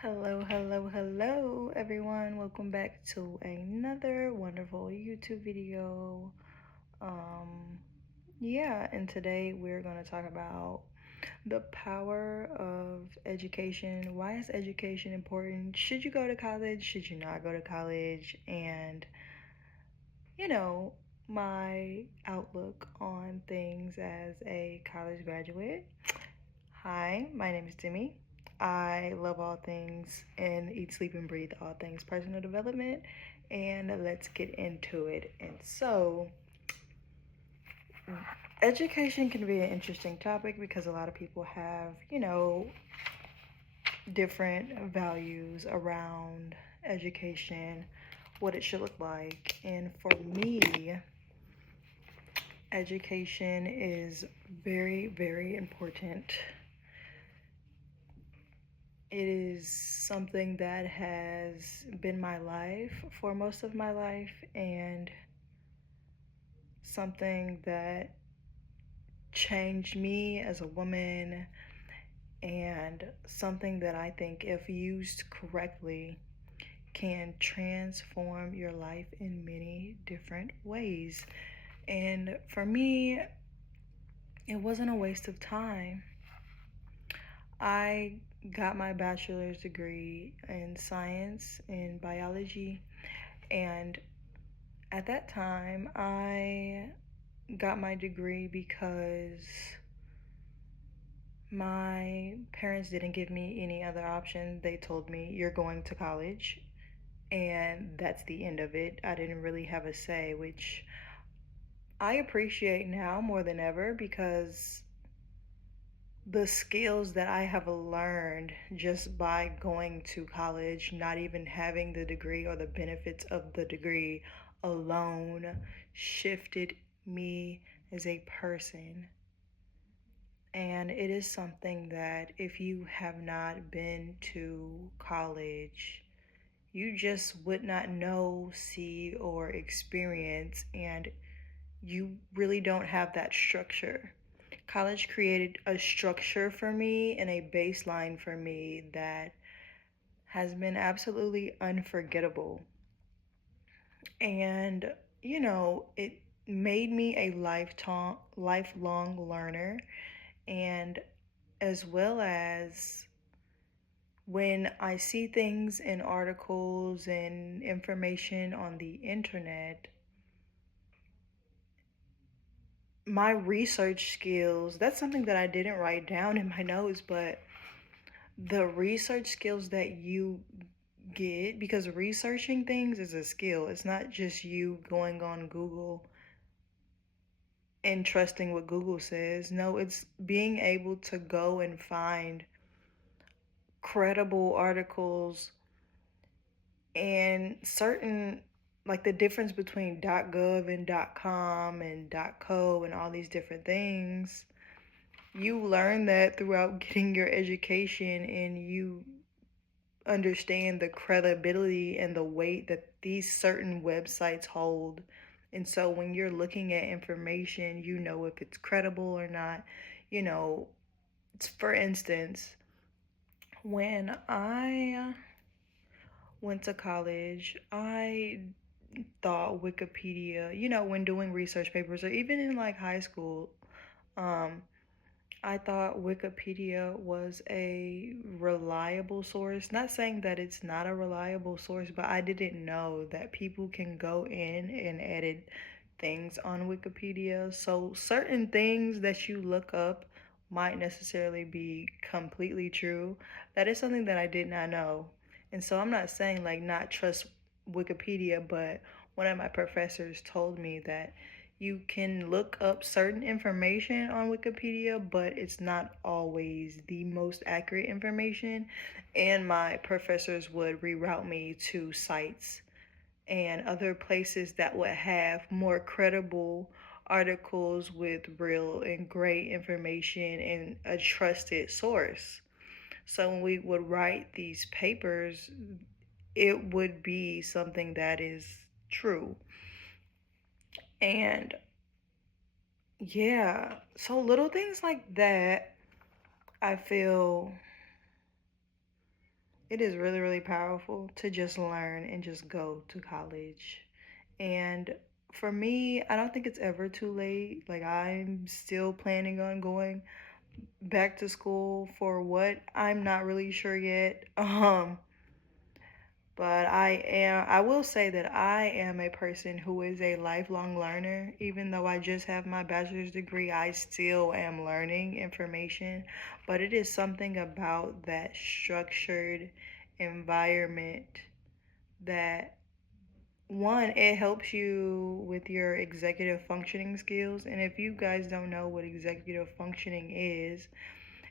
Hello, hello, hello, everyone. Welcome back to another wonderful YouTube video. Um, and today we're going to talk about the power of education. Why is education important? Should you go to college? Should you not go to college? And, you know, my outlook on things as a college graduate. Hi, my name is Demi. I love all things and eat, sleep, and breathe all things personal development. And let's get into it. Education can be an interesting topic because a lot of people have, different values around education, what it should look like. And for me, education is very, very important. It is something that has been my life for most of my life, and something that changed me as a woman, and something that I think, if used correctly, can transform your life in many different ways. And for me, it wasn't a waste of time. I got my bachelor's degree in science in biology, and at that time, I got my degree because my parents didn't give me any other option. They told me, "You're going to college," and that's the end of it. I didn't really have a say, which I appreciate now more than ever because the skills that I have learned just by going to college, not even having the degree or the benefits of the degree alone, shifted me as a person. And it is something that if you have not been to college, you just would not know, see, or experience, and you really don't have that structure. College created a structure for me and a baseline for me that has been absolutely unforgettable. And, it made me a lifelong learner, and as well as when I see things in articles and information on the internet, my research skills, that's something that I didn't write down in my notes, but the research skills that you get, because researching things is a skill. It's not just you going on Google and trusting what Google says. No, it's being able to go and find credible articles and certain, like the difference between .gov and .com and .co and all these different things. You learn that throughout getting your education, and you understand the credibility and the weight that these certain websites hold. And so when you're looking at information, you know if it's credible or not. You know, for instance, when I went to college, I thought Wikipedia, when doing research papers or even in like high school, um, I thought Wikipedia was a reliable source. Not saying that it's not a reliable source, but I didn't know that people can go in and edit things on Wikipedia. So certain things that you look up might necessarily be completely true. That is something that I did not know. And so I'm not saying like not trust Wikipedia, but one of my professors told me that you can look up certain information on Wikipedia, but it's not always the most accurate information. And my professors would reroute me to sites and other places that would have more credible articles with real and great information and a trusted source. So when we would write these papers, it would be something that is true. And yeah, so little things like that, I feel it is really, really powerful to just learn and just go to college. And for me, I don't think it's ever too late. Like, I'm still planning on going back to school for what I'm not really sure yet. But I will say that I am a person who is a lifelong learner. Even though I just have my bachelor's degree, I still am learning information. But it is something about that structured environment that, one, it helps you with your executive functioning skills. And if you guys don't know what executive functioning is,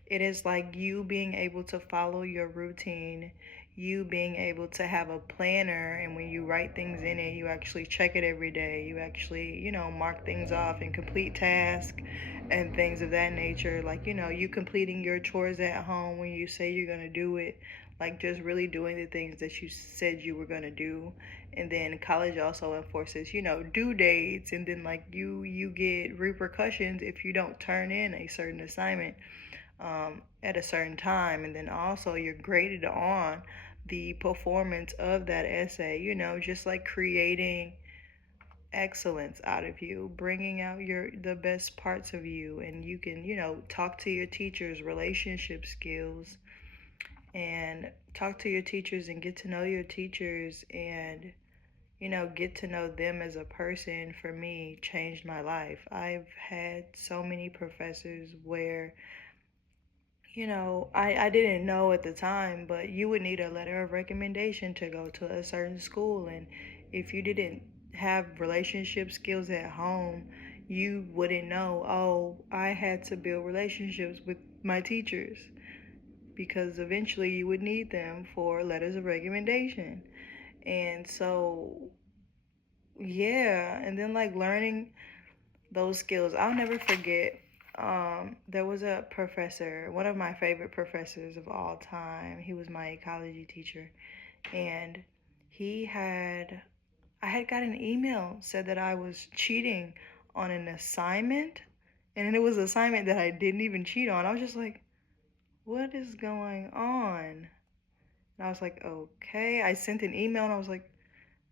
it is like you being able to follow your routine, you being able to have a planner, and when you write things in it, you actually check it every day. You actually, mark things off and complete tasks and things of that nature. Like, you completing your chores at home when you say you're going to do it. Like, just really doing the things that you said you were going to do. And then college also enforces, due dates, and then like you get repercussions if you don't turn in a certain assignment at a certain time, and then also you're graded on the performance of that essay, just like creating excellence out of you, bringing out the best parts of you. And you can, talk to your teachers, relationship skills, and talk to your teachers and get to know your teachers, and get to know them as a person. For me, changed my life. I've had so many professors where, I didn't know at the time, but you would need a letter of recommendation to go to a certain school. And if you didn't have relationship skills at home, you wouldn't know, oh, I had to build relationships with my teachers, because eventually you would need them for letters of recommendation. And so, yeah, and then like learning those skills. I'll never forget. There was a professor, one of my favorite professors of all time. He was my ecology teacher, and he had, I had got an email said that I was cheating on an assignment, and it was an assignment that I didn't even cheat on. I was just like, what is going on? And I was like, okay. I sent an email and I was like,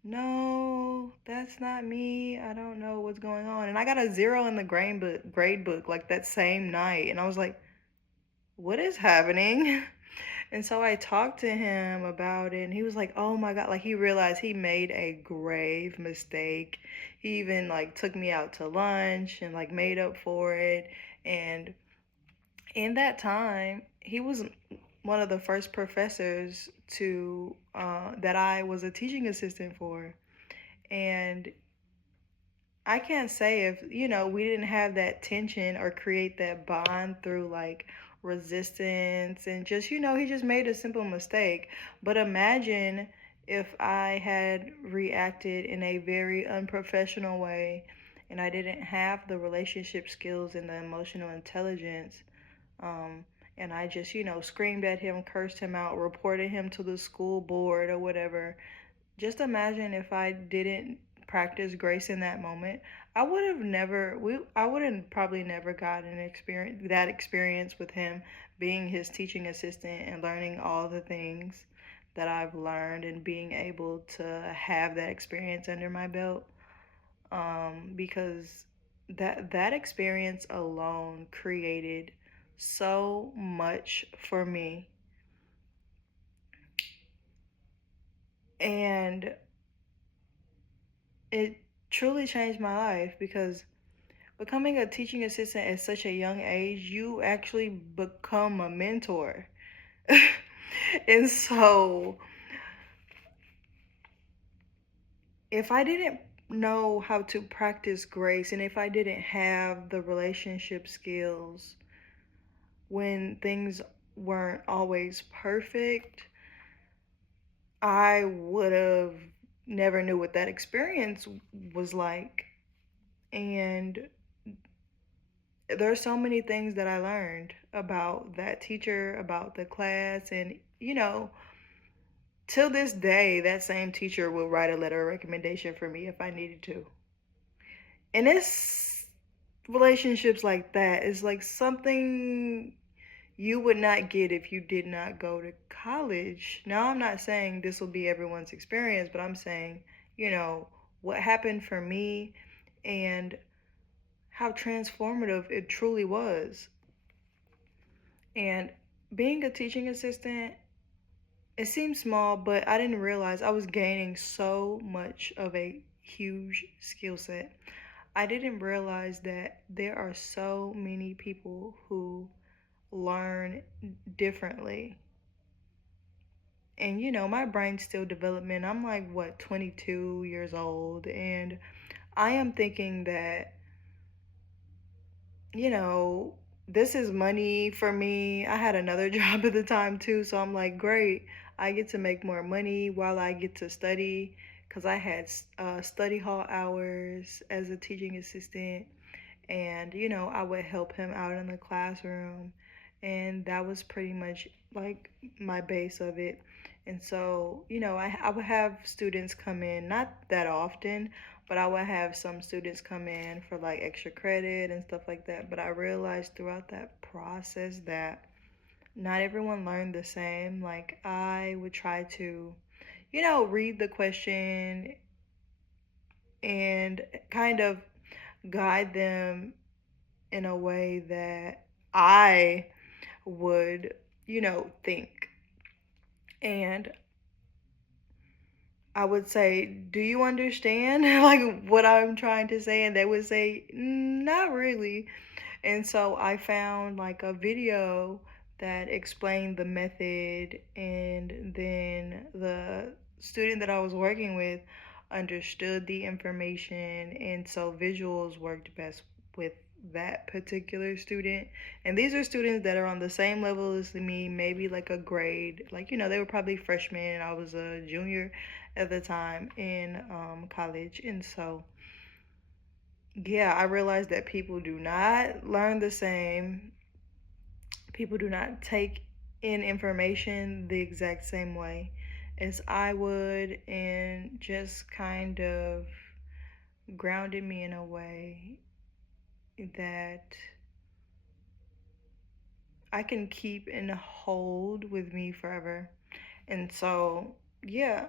no, that's not me. I don't know what's going on. And I got a 0 in the grade book like that same night. And I was like, what is happening? And so I talked to him about it, and he was like, oh my God, like he realized he made a grave mistake. He even like took me out to lunch and like made up for it. And in that time, he was one of the first professors to that I was a teaching assistant for. And I can't say if, we didn't have that tension or create that bond through like resistance and just, he just made a simple mistake. But imagine if I had reacted in a very unprofessional way and I didn't have the relationship skills and the emotional intelligence. Um, and I just, screamed at him, cursed him out, reported him to the school board or whatever. Just imagine if I didn't practice grace in that moment. I would have probably never gotten that experience with him, being his teaching assistant and learning all the things that I've learned and being able to have that experience under my belt. Because that experience alone created so much for me. And it truly changed my life, because becoming a teaching assistant at such a young age, you actually become a mentor. And so, if I didn't know how to practice grace, and if I didn't have the relationship skills when things weren't always perfect, I would have never knew what that experience was like. And there's so many things that I learned about that teacher, about the class, and till this day, that same teacher will write a letter of recommendation for me if I needed to. And it's relationships like that is like something you would not get if you did not go to college. Now, I'm not saying this will be everyone's experience, but I'm saying, you know, what happened for me and how transformative it truly was. And being a teaching assistant, it seems small, but I didn't realize I was gaining so much of a huge skill set. I didn't realize that there are so many people who learn differently. And my brain's still developing. I'm like, what, 22 years old, and I am thinking that, you know, this is money for me. I had another job at the time too, so I'm like, great. I get to make more money while I get to study because I had study hall hours as a teaching assistant, and I would help him out in the classroom, and that was pretty much like my base of it. And so I would have students come in, not that often, but I would have some students come in for like extra credit and stuff like that. But I realized throughout that process that not everyone learned the same. Like, I would try to read the question and kind of guide them in a way that I would, think. And I would say, "Do you understand like what I'm trying to say?" And they would say, "Not really." And so I found like a video that explained the method, and then the student that I was working with understood the information, and so visuals worked best with that particular student. And these are students that are on the same level as me, maybe like a grade, like they were probably freshmen and I was a junior at the time in college. And so yeah, I realized that people do not learn the same. People do not take in information the exact same way as I would, and just kind of grounded me in a way that I can keep and hold with me forever. And so, yeah,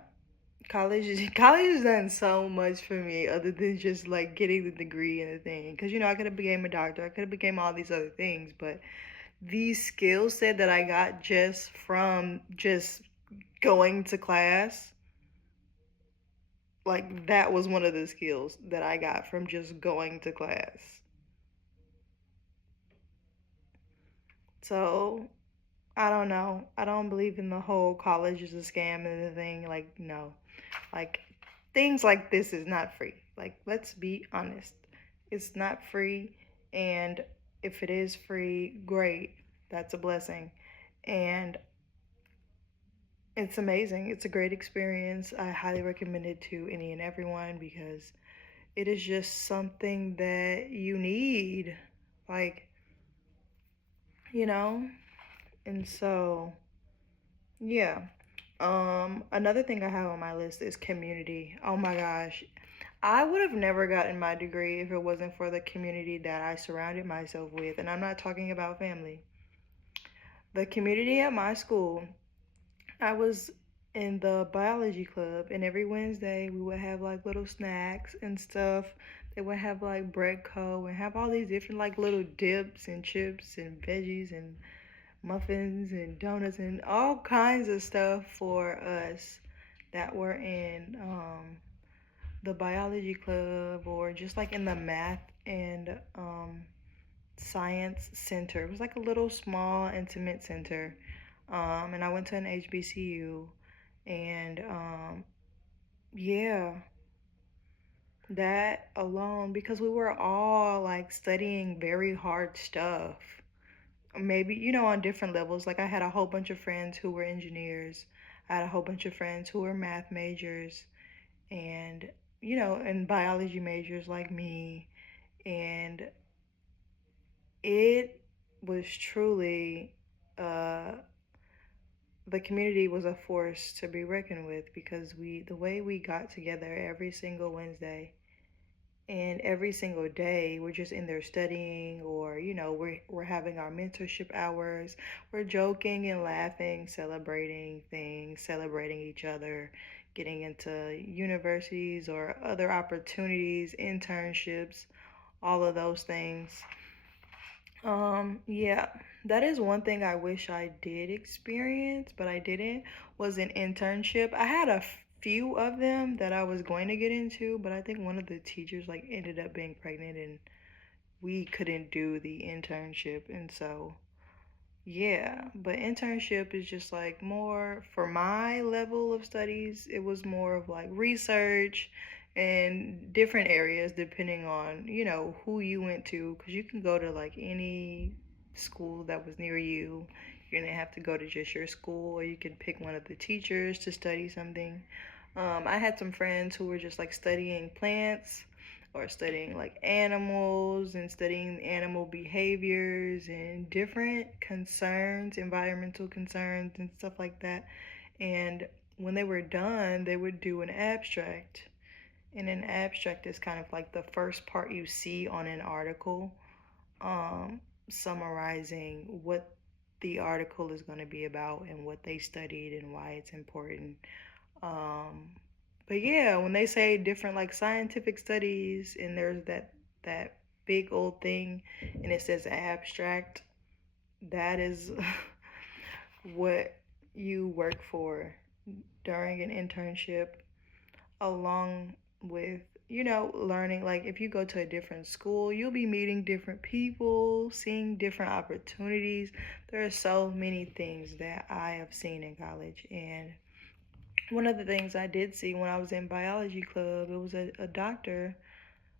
college has done so much for me other than just like getting the degree and the thing. Because I could have became a doctor, I could have became all these other things, but these skill set that I got just from just going to class, like that was one of the skills that I got from just going to class. So I don't know. I don't believe in the whole college is a scam and the thing. Like, no. Like, things like this is not free. Like, let's be honest. It's not free. And if it is free, great. That's a blessing. And it's amazing. It's a great experience. I highly recommend it to any and everyone because it is just something that you need. Like, you know? And so, yeah. Another thing I have on my list is community. Oh my gosh. I would have never gotten my degree if it wasn't for the community that I surrounded myself with. And I'm not talking about family. The community at my school, I was in the biology club, and every Wednesday we would have like little snacks and stuff. They would have like bread co and have all these different like little dips and chips and veggies and muffins and donuts and all kinds of stuff for us that were in the biology club, or just like in the math and science center. It was like a little small intimate center. And I went to an HBCU, and yeah, that alone, because we were all like studying very hard stuff. Maybe, on different levels. Like, I had a whole bunch of friends who were engineers, I had a whole bunch of friends who were math majors, and, and biology majors like me. And it was truly, uh, the community was a force to be reckoned with, because the way we got together every single Wednesday, And every single day we're just in there studying, or we're having our mentorship hours. We're joking and laughing, celebrating things, celebrating each other, getting into universities or other opportunities, internships, all of those things. Yeah, that is one thing I wish I did experience, but I didn't, was an internship. I had a few of them that I was going to get into, but I think one of the teachers like ended up being pregnant and we couldn't do the internship. And so, yeah, but internship is just like more for my level of studies. It was more of like research and different areas depending on, who you went to, because you can go to like any school that was near you. You're gonna have to go to just your school, or you can pick one of the teachers to study something. I had some friends who were just like studying plants or studying like animals and studying animal behaviors and different concerns, environmental concerns and stuff like that. And when they were done, they would do an abstract. And an abstract is kind of like the first part you see on an article, um, summarizing what the article is going to be about and what they studied and why it's important. um, but yeah, when they say different like scientific studies and there's that big old thing and it says abstract, that is what you work for during an internship, along with learning. Like if you go to a different school, you'll be meeting different people, seeing different opportunities. There are so many things that I have seen in college. And one of the things I did see when I was in biology club, it was a doctor,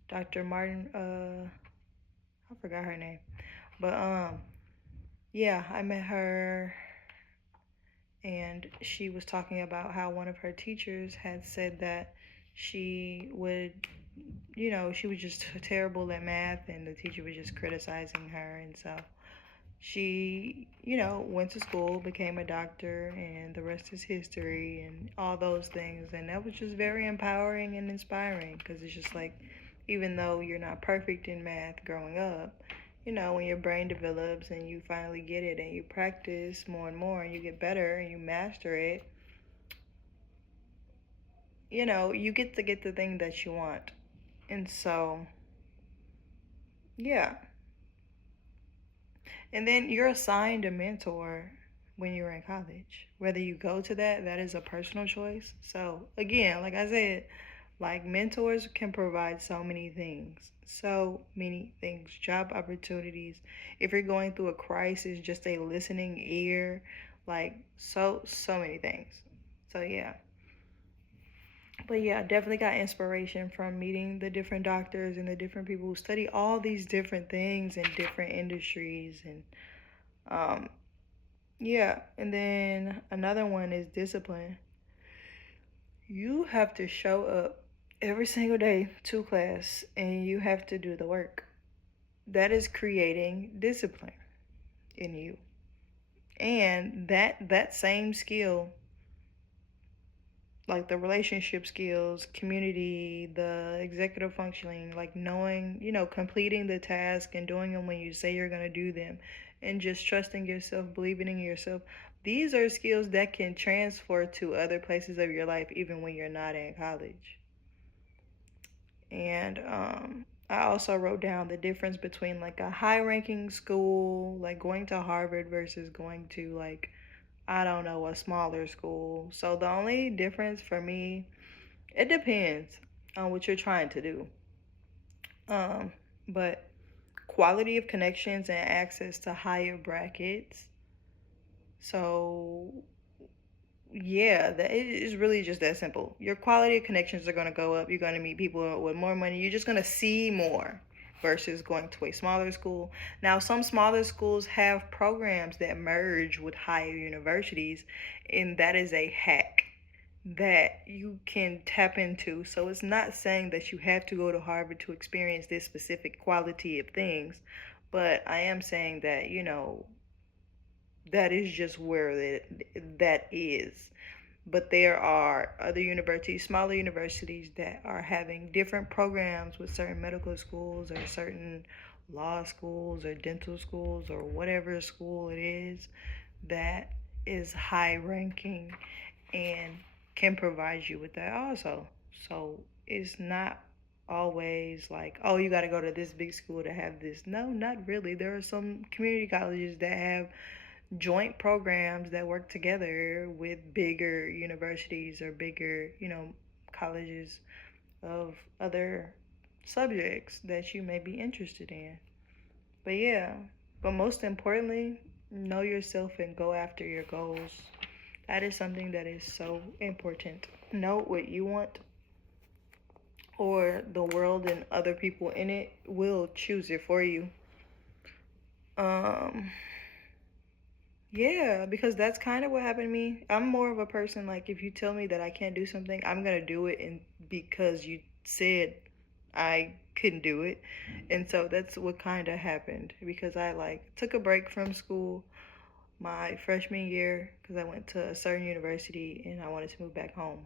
Dr. Martin, I forgot her name. But yeah, I met her and she was talking about how one of her teachers had said that she would, she was just terrible at math and the teacher was just criticizing her. And so she, went to school, became a doctor, and the rest is history and all those things. And that was just very empowering and inspiring, because it's just like, even though you're not perfect in math growing up, when your brain develops and you finally get it and you practice more and more and you get better and you master it, you get to get the thing that you want. And so, yeah. And then you're assigned a mentor when you're in college. Whether you go to that, that is a personal choice. So, again, like I said, like mentors can provide so many things. So many things. Job opportunities. If you're going through a crisis, just a listening ear. Like so many things. So yeah. But yeah, I definitely got inspiration from meeting the different doctors and the different people who study all these different things in different industries. And um yeah, and then another one is discipline. You have to show up every single day to class and you have to do the work. That is creating discipline in you. And that same skill, like the relationship skills, community, the executive functioning, like knowing, completing the task and doing them when you say you're going to do them, and just trusting yourself, believing in yourself. These are skills that can transfer to other places of your life even when you're not in college. And I also wrote down the difference between like a high ranking school, like going to Harvard versus going to like, I don't know, a smaller school. So the only difference for me, it depends on what you're trying to do. But quality of connections and access to higher brackets. So yeah, that it is really just that simple. Your quality of connections are going to go up. You're going to meet people with more money. You're just going to see more versus going to a smaller school. Now, some smaller schools have programs that merge with higher universities, and that is a hack that you can tap into. So it's not saying that you have to go to Harvard to experience this specific quality of things, but I am saying that, that is just where that is. But there are other universities, smaller universities, that are having different programs with certain medical schools or certain law schools or dental schools or whatever school it is that is high ranking and can provide you with that also. So it's not always like, oh, you got to go to this big school to have this. No, not really. There are some community colleges that have joint programs that work together with bigger universities or bigger, colleges of other subjects that you may be interested in. But yeah, but most importantly, know yourself and go after your goals. That is something that is so important. Know what you want, or the world and other people in it will choose it for you. Um, yeah, because that's kind of what happened to me. I'm more of a person, like, if you tell me that I can't do something, I'm gonna do it, and because you said I couldn't do it. And so that's what kind of happened, because I like took a break from school my freshman year because I went to a certain university and I wanted to move back home.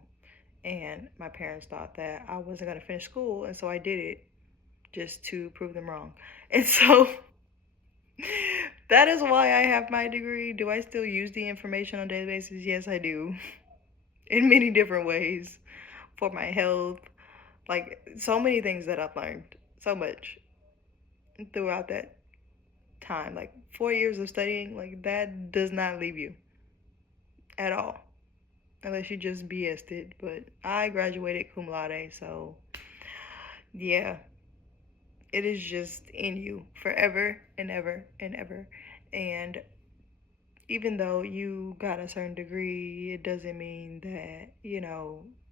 And my parents thought that I wasn't going to finish school, and so I did it just to prove them wrong. And so that is why I have my degree. Do I still use the information on a daily basis? Yes, I do. In many different ways, for my health, like so many things that I've learned, so much throughout that time. Like 4 years of studying, like that does not leave you at all, unless you just BS'd it. But I graduated cum laude, so yeah, it is just in you forever and ever and ever. And even though you got a certain degree, it doesn't mean that,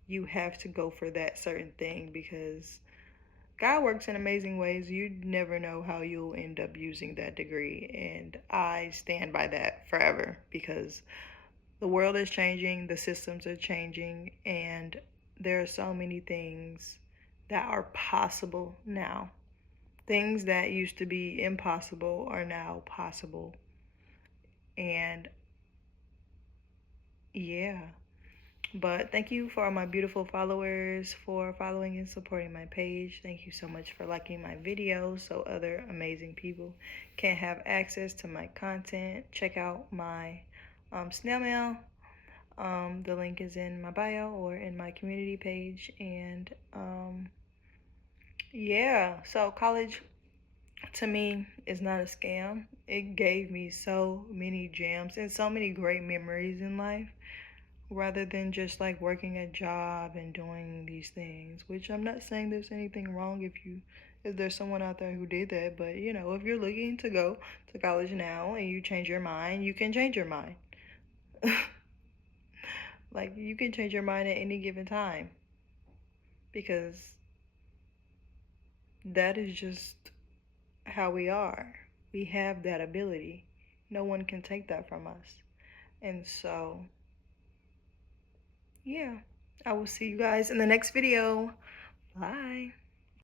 you have to go for that certain thing, because God works in amazing ways. You never know how you'll end up using that degree. And I stand by that forever, because the world is changing, the systems are changing, and there are so many things that are possible now. Things that used to be impossible are now possible. And yeah. But thank you for all my beautiful followers for following and supporting my page. Thank you so much for liking my videos so other amazing people can have access to my content. Check out my snail mail. The link is in my bio or in my community page. And yeah, so college to me is not a scam. It gave me so many gems and so many great memories in life, rather than just like working a job and doing these things, which I'm not saying there's anything wrong if there's someone out there who did that. But if you're looking to go to college now and you change your mind, you can change your mind. Like, you can change your mind at any given time, because that is just how we are. We have that ability. No one can take that from us. And so, yeah, I will see you guys in the next video. Bye.